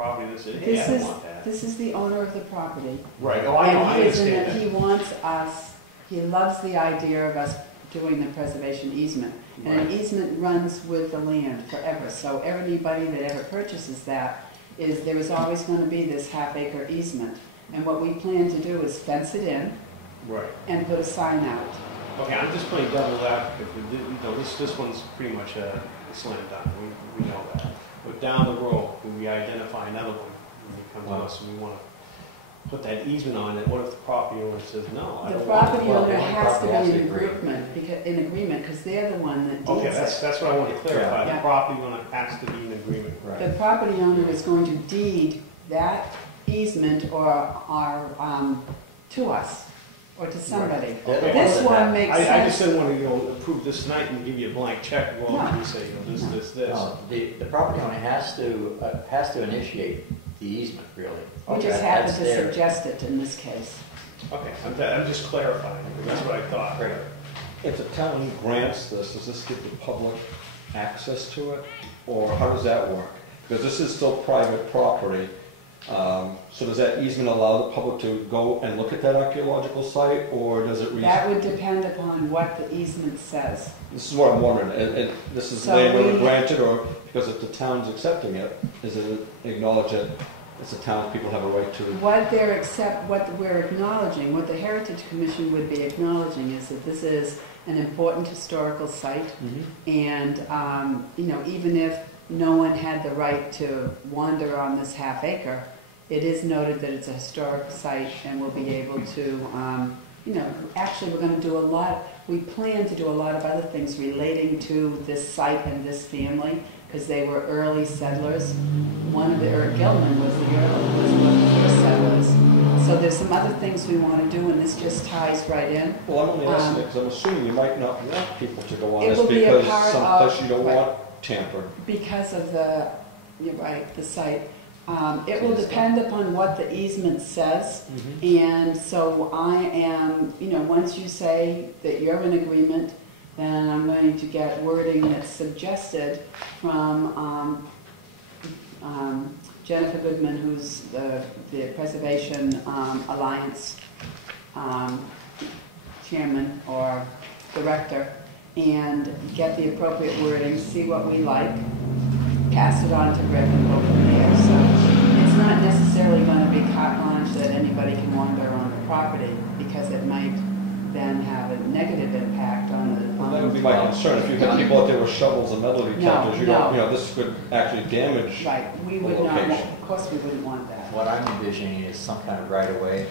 property that said, hey, I want that. This is the owner of the property. Right, oh, I know, I understand that. He wants us, he loves the idea of us doing the preservation easement. And an easement runs with the land forever, so anybody that ever purchases that, there is always going to be this half-acre easement. And what we plan to do is fence it in. Right. And put a sign out. Okay, I'm just playing devil's advocate. You know, this one's pretty much a slam dunk. We know that. But down the road, when we identify another one, when we come to us and we want to put that easement on it, what if the property owner says no? The property owner has to be in agreement because they're the one that deeds it. Okay, that's what I want to clarify. Yeah. The property owner has to be in agreement. Right. The property owner is going to deed that easement or to us. Or to somebody. Right. This one makes sense. I just didn't want to approve this tonight and give you a blank check. Well, no. You say this. No, the property owner has to initiate the easement, really. We just happen to suggest it in this case. Okay, I'm just clarifying because that's what I thought. Right. If the town grants this, does this give the public access to it, or how does that work? Because this is still private property. So does that easement allow the public to go and look at that archaeological site, or does it? That would depend upon what the easement says. This is what I'm wondering. And this is later granted, or because if the town's accepting it, is it acknowledged that it's the town people have a right to? What we're acknowledging, what the Heritage Commission would be acknowledging, is that this is an important historical site, and you know, even if no one had the right to wander on this half acre, it is noted that it's a historic site and we'll be able to, you know, actually we're going to do a lot, we plan to do a lot of other things relating to this site and this family, because they were early settlers. One of the, Gilman was one of the first settlers. So there's some other things we want to do, and this just ties right in. Well, I'm only asking because I'm assuming you might not want people to go on this because someplace you don't want tampered. Because of the, you're right, the site. It will depend upon what the easement says, and so I am, you know, once you say that you're in agreement, then I'm going to get wording that's suggested from Jennifer Goodman, who's the Preservation Alliance chairman or director, and get the appropriate wording, see what we like, pass it on to Rick and go from there. So it's not necessarily going to be carte blanche that anybody can wander on the property, because it might then have a negative impact on the... Well, that would be my concern. If you had people out there with shovels and metal detectors, you know, this could actually damage we would not want, of course we wouldn't want that. What I'm envisioning is some kind of right-of-way,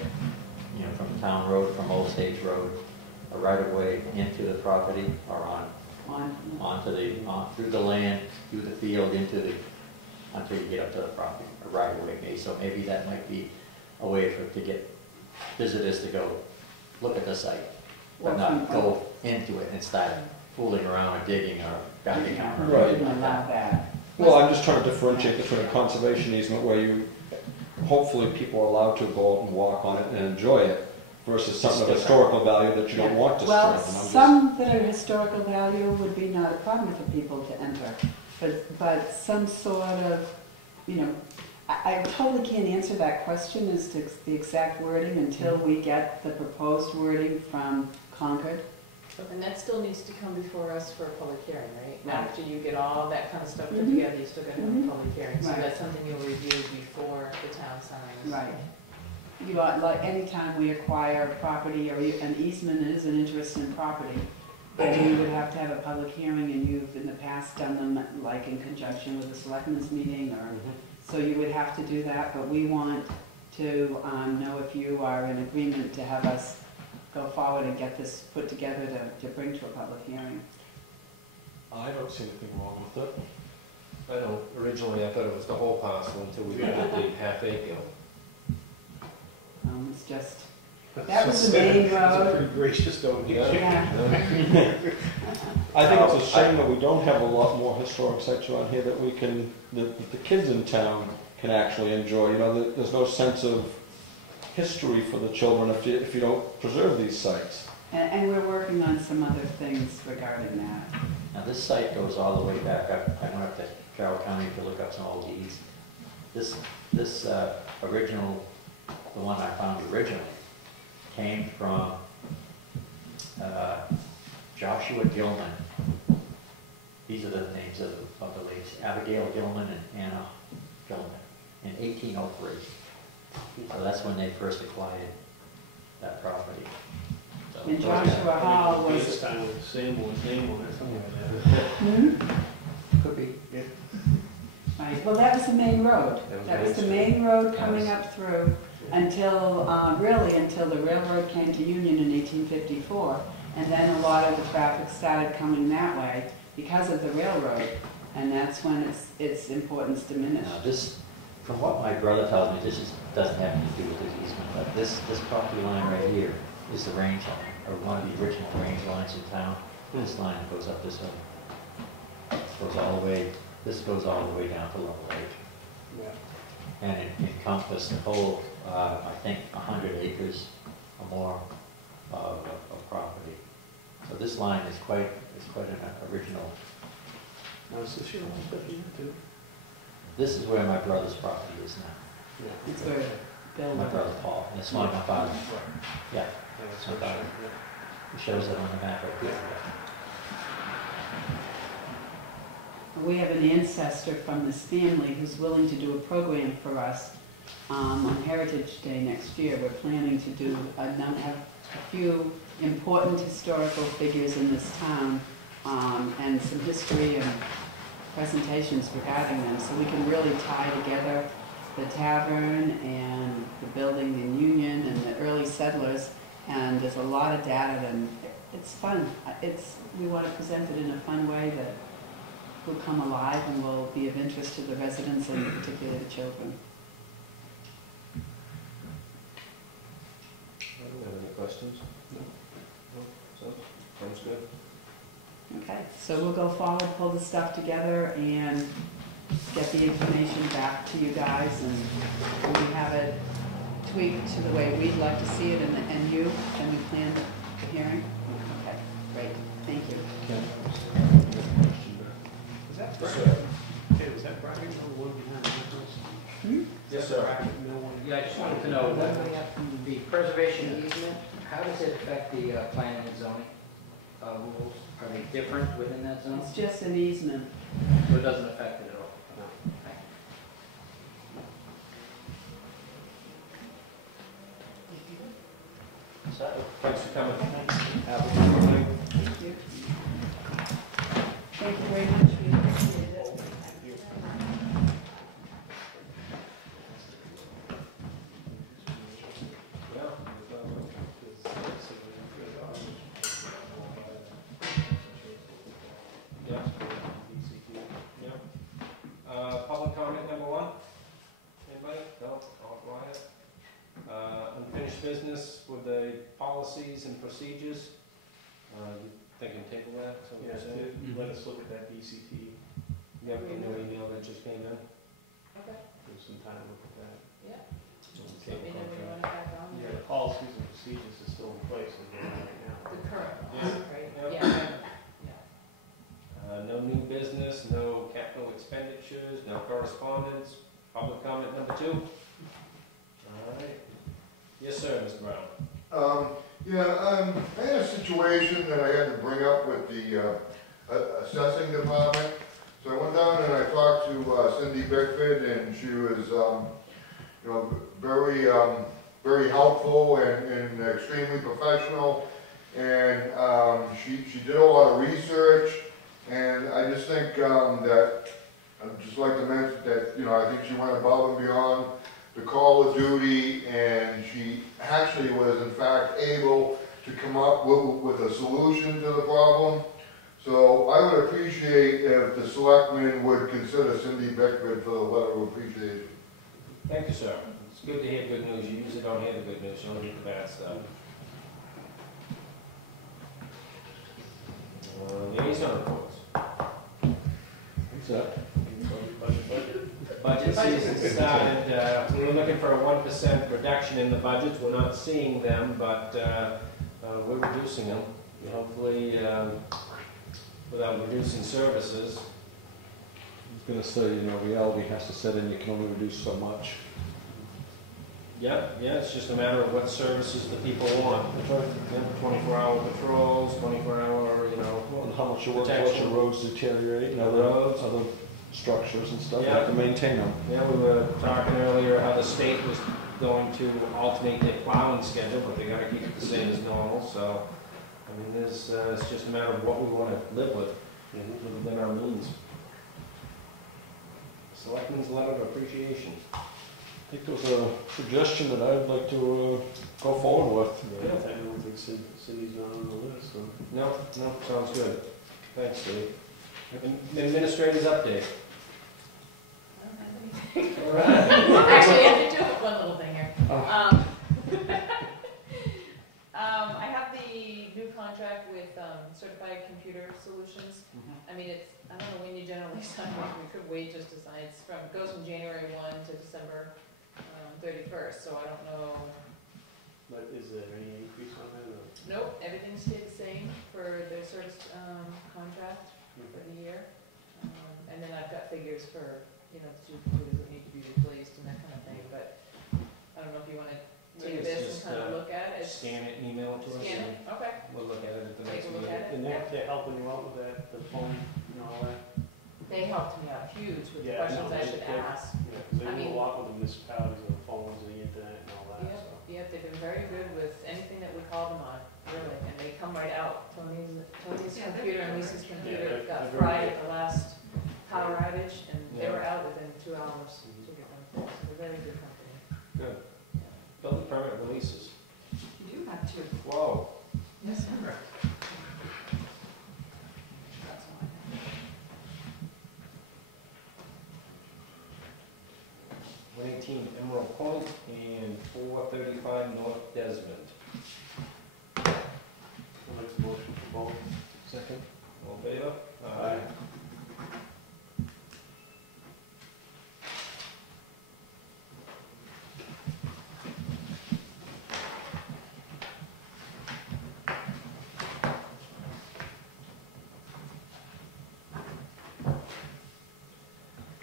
you know, from Town Road, from Old Stage Road, a right-of-way into the property or through the land, through the field, until you get up to the property, a right-of-way. So maybe that might be a way to get visitors to go look at the site, but not go into it and start fooling around or digging or backing out. Right. Allow that. Well, I'm just trying to differentiate between a conservation easement where hopefully people are allowed to go out and walk on it and enjoy it, versus something of historical value that you don't want to Well, strip. some that are historical value would be not a problem for people to enter, but some sort of, you know, I totally can't answer that question as to the exact wording until we get the proposed wording from Concord. And that still needs to come before us for a public hearing, right? Right. After you get all that kind of stuff put together, you still got to have a public hearing. So Right. that's something you'll review before the town signs. Right. You are, like, anytime we acquire property or an easement is an interest in property, then you would have to have a public hearing, and you've in the past done them like in conjunction with a selectmen's meeting, or so you would have to do that. But we want to know if you are in agreement to have us go forward and get this put together to bring to a public hearing. I don't see anything wrong with it. I don't. Originally, I thought it was the whole parcel until we got the half acre. It's just, that was the main road. It's a pretty gracious donation. Yeah. I think it's a shame that we don't have a lot more historic sites around here that we can, that the kids in town can actually enjoy. You know, there's no sense of history for the children if you don't preserve these sites. And we're working on some other things regarding that. Now this site goes all the way back up. I went up to Carroll County to look up some old deeds. this original, the one I found originally, came from Joshua Gilman. These are the names of the ladies, Abigail Gilman and Anna Gilman, in 1803. So that's when they first acquired that property. So, And Joshua Hall was, Palestine with Samuel's name on it, something like that. could be. Yeah. right, well, that was the main road. That was That was the Main main road coming up through until, really until the railroad came to Union in 1854. And then a lot of the traffic started coming that way because of the railroad. And that's when its importance diminished. Now this, from what my brother tells me, this doesn't have anything to do with this easement, but this property line right here is the range line, or one of the original range lines in town. This line goes up this way. This goes all the way down to level age. Yeah. And it encompassed the whole, I think, 100 acres or more of property. So this line is quite an original. Now, is this your own stuff here too? This is where my brother's property is now. Yeah. It's where Bill My lived. brother Paul, and it's my father. Yeah, Yeah, that's what I, yeah. it shows it on the map right here. We have an ancestor from this family who's willing to do a program for us on Heritage Day next year. We're planning to do have a few important historical figures in this town and some history and presentations regarding them, so we can really tie together the tavern and the building in Union and the early settlers. And there's a lot of data, and it's fun. We want to present it in a fun way that will come alive and will be of interest to the residents and particularly the children. I don't have any questions. No? So, sounds good. Okay, so we'll go forward, pull the stuff together, and get the information back to you guys, and when we have it tweaked to the way we'd like to see it, and you, then we plan the hearing. Okay, great, thank you. Was that Yes, Bracken? sir. Okay, was that Bracken or the one behind the house? Hmm? Yes, sir. Bracken, no one. Yeah, I just wanted to know, the preservation easement, how does it affect the planning and zoning rules? Are they different within that zone? It's just an easement. So it doesn't affect it at all? No. Thank you. So, Thanks for coming. Have a good night. Thank you. Thank you very much, we appreciate it. Yeah. Yeah. Public comment number one? Anybody? No? All quiet? Unfinished business with the policies and procedures? You thinking table that? Is that what you're Yes, saying? let us look at that BCT, You have a new email that just came in? Okay, give us some time to look at that. yeah. Okay, Let me know when you want it back on. Yeah, the policies and procedures are still in place right now. The current Yeah. ones, right? Yeah. Yeah. No new business, no capital expenditures, no correspondence, public comment number two? All right. Yes, sir, Mr. Brown. I had a situation that I had to bring up with the assessing department. So I went down and I talked to Cindy Bickford, and she was, very helpful and extremely professional. And she did a lot of research, and I just think that I'd just like to mention that I think she went above and beyond the call of duty, and she actually was in fact able to come up with a solution to the problem. So I would appreciate if the selectmen would consider Cindy Beckford for the letter of appreciation. Thank you, sir. It's good to hear good news. You usually don't hear the good news, you only get the bad stuff. Liaison reports. What's that? Budget season started, we were looking for a 1% reduction in the budgets. We're not seeing them, but we're reducing them. Hopefully, without reducing services. gonna say, you know, reality has to set in, you can only reduce so much. Yeah, it's just a matter of what services the people want. 24-hour patrols, 24-hour, And how much your work, Protection. what your roads deteriorate, and The other, roads. other structures and stuff, you Yeah. have to maintain them. Yeah, we were talking earlier how the state was going to alternate their plowing schedule, but they gotta keep it the same as normal, so, I mean, it's just a matter of what we wanna live with, within our means. Selectmen's letter of appreciation. I think there's a suggestion that I'd like to go forward with. Yeah, I don't think Cindy's not on the list, so. No, sounds good. Thanks, Dave. Administrators update. Actually, I did do one little thing here. I have the new contract with Certified Computer Solutions. I mean, I don't know when you generally sign one, we could wait just to sign, it goes from January 1 to December 31st, so I don't know. But is there any increase on that, or? Nope, everything stayed the same for their service contract for the year. And then I've got figures for, the two computers that need to be replaced and that kind of thing, but I don't know if you want to take It's this just, and kind of look at it. Scan it, and email it to us, Scan and it, okay. we'll look at it at the Take next a look meeting. at it. And they're helping you out with that, the phone and all that? They helped me out huge with the Yeah, questions no, I they- should they- ask. Yeah, 'cause they I do mean- a lot with the municipalities and the phones and the internet and all that, Yep, so. yep, they've been very good with anything that we call them on, really, and they come right out. Tony's Yeah, they're computer and good. Lisa's Yeah, computer they're got very fried good. at the last power outage, and they Yeah. were out within 2 hours to get them fixed. They're a very good company. Good. Building permit releases. You have to. Whoa. Yes, sir. That's all I have. 118 Emerald Point and 435 North Desmond. I'll make the motion for both. Second. All in favor? Aye.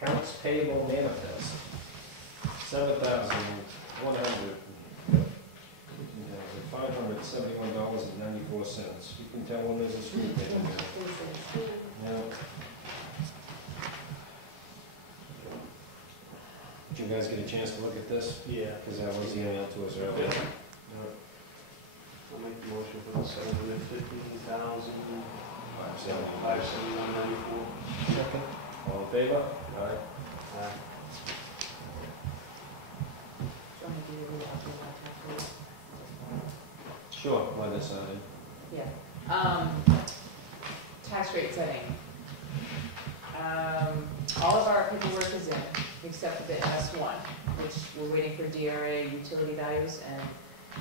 Accounts payable manifest, 7,100. $571.94. You can tell when there's a street name in there. Yeah. Did you guys get a chance to look at this? Yeah. Because that was emailed to us earlier. I'll make the motion for the 715,000, 571. 571.94. Second. All in favor? Aye. Aye. Do you want me to do the real tax rate? Sure, by this side. Yeah. Tax rate setting. All of our paperwork is in, except the S1, which we're waiting for DRA utility values, and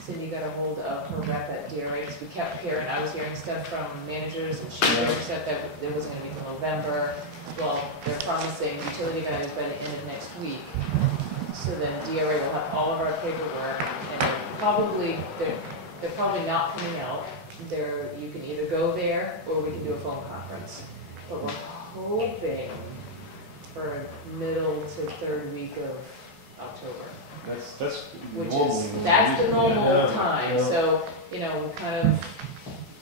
Cindy got a hold of her rep at DRA, because we kept hearing, I was hearing stuff from managers, and she said that it wasn't gonna be till November. Well, they're promising utility values by the end of next week. So then DRA will have all of our paperwork, and they're probably not coming out. You can either go there, or we can do a phone conference. But we're hoping for middle to third week of October, That's which normally. is, that's the normal Yeah, time. yeah. So, we're kind of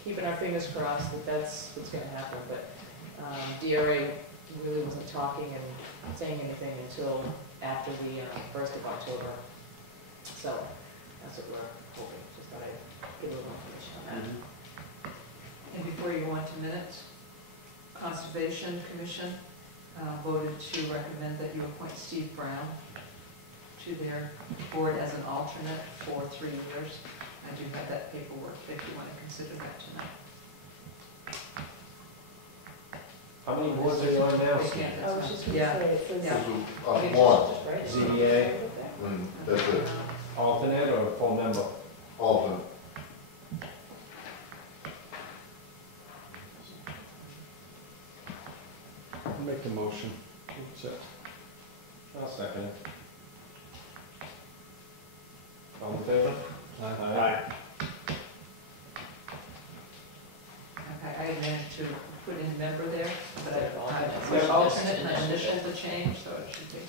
keeping our fingers crossed that that's what's gonna happen. But DRA really wasn't talking and saying anything until after the 1st of October. So that's what we're hoping. Just thought I'd give a little information on that. And before you go on to minutes, Conservation Commission voted to recommend that you appoint Steve Brown to their board as an alternate for 3 years. I do have that paperwork if you want to consider that tonight. How many boards are you on now? They can't, I was just gonna Yeah. say, it says. Yeah. One, ZBA, that's it, alternate or full member? alternate. I'll make the motion. That's it. I'll second it. All in favor? Aye. Okay, I managed to put in member there, but I, Alternates. I alternate and initial to change, so it should be.